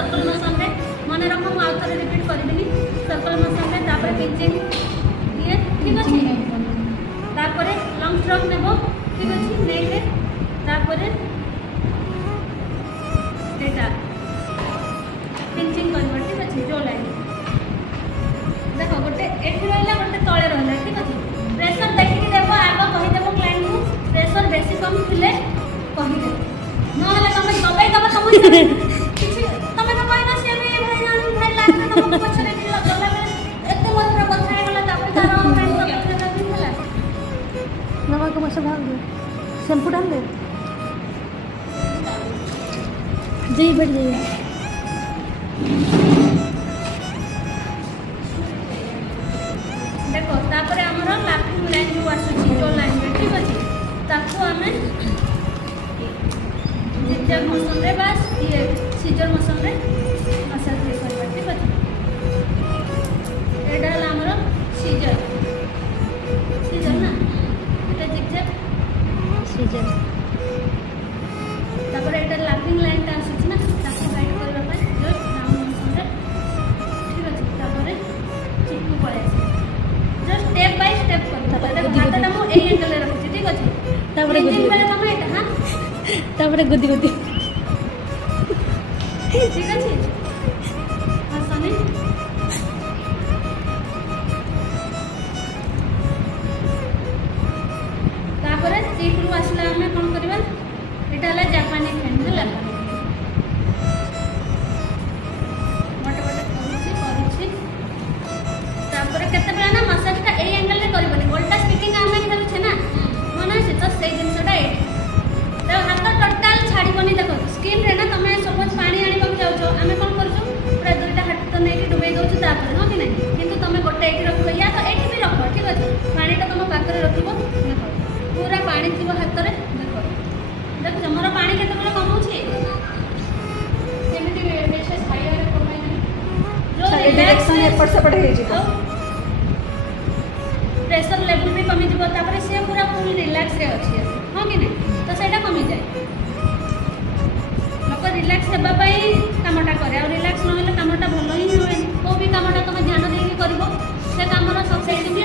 circle motion रे मन रख मु आउ थरे रिपीट करबिनी सर्कल मोशन रे तापर पिचिंग ये ठीक अछि तापर लॉन्ग स्ट्रोक नेबो ठीक अछि नेक रे तापर एटा पिचिंग करबो ठीक अछि जो लाइन देखो गोटे एठी रहला गोटे तळे रहला ठीक अछि प्रेशर देखि देबो आगो कहि देबो क्लाइंट को प्रेशर बेसी कम थिले कहि दे न हले तमे दबाई दबा तमे किछि तमे तो कहना से भी भाई जान भाई लागले तमे पछरे कि गला में एते मात्रा କଥା हे गला तापर तार फ्रेंड सब पछरे दिन होला नवा को मसे डाल दे शैम्पू डाल दे जी बैठ जाइए देखो तापर हमर लाफिंग लाइन जो आसुची जो लाइन में ठीक अछि ताको हमें जिगजैग मोशन रे बस ये सीजर मोशन रे मसाज दे करबा ठीक अछि एडा हला हमर सीजर सीजर ना एटा जिगजैग सीजर तापर एटा लाफिंग लाइन ता आसुची ना ताको गाइड करबा पय जो डाउन मोशन रे ठीक अछि तापर चिकू पळे जस्ट स्टेप बाय स्टेप करता देखो हाथ ता मु ए एंगल रे रखछि ठीक अछि तापर गुदी बेले तमे एटा हां तापर गुदी गुदी ठीक अछि हसने तापर चिकू आसला हमें कोन करबा एटा हला जापानी फ्रेंड हला मोटे मोटे करूछि तापर केते बेला ना मसाज ता ए एंगल रे करबनी उल्टा स्पीकिंग आमे खेलुछे ना मन से तो सेई जिंसटा ए तो हाथ टोटल छाड़ीबनी देखो स्किन रे ना तमे सपोज पानी आनी बक जाउछो आमे कोन करछु पूरा दुईटा हाथ तो नेकी डुबे दउछु तापर हो कि नहीं किंतु तमे गोटे एठी रखो या तो एठी भी रखो ठीक अछि पानी ता तम पाखरे रखिबो देखो पूरा पानी थिबो हाथ रे देखो देखो हमर पानी केते बेला कमउछि जेमिति बेशेष हाई रे कमाई नहीं जो डायरेक्शन एपट सेपट हे जी प्रेशर लेवल भी कमी जीव तापर से पूरा फुल रिलैक्स रे अछि हां कि नहीं तो सेटा कमी जाए लोक रिलैक्स हेबा पई कामटा करे और रिलैक्स न होले कामटा भलो ही होए को भी कामटा तमे ध्यान देके करबो से कामरा सक्सेस भी